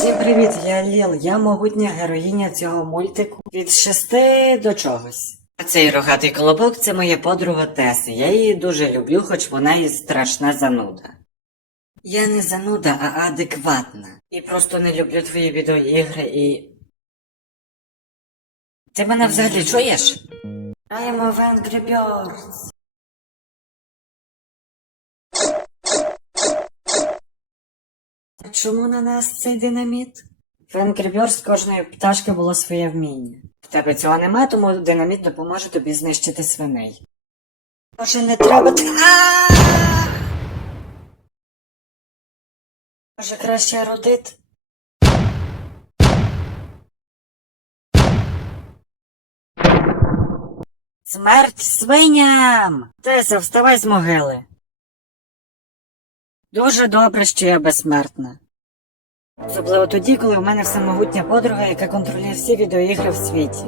Всім привіт, я Ліл. Я могутня героїня цього мультику від шести до чогось. А цей рогатий колобок це моя подруга Теса. Я її дуже люблю, хоч вона і страшна зануда. Я не зануда, а адекватна. І просто не люблю твої відеоігри і. Ти мене взагалі чуєш? Граємо в Angry Birds. Чому на нас цей динаміт? В Angry Birds кожної пташки було своє вміння. В тебе цього нема, тому динаміт допоможе тобі знищити свиней. Може не треба. Може краще родит? Смерть свиням! Теся, вставай з могили. Дуже добре, що я безсмертна. Особливо тоді, коли в мене всемогутня подруга, яка контролює всі відеоігри в світі.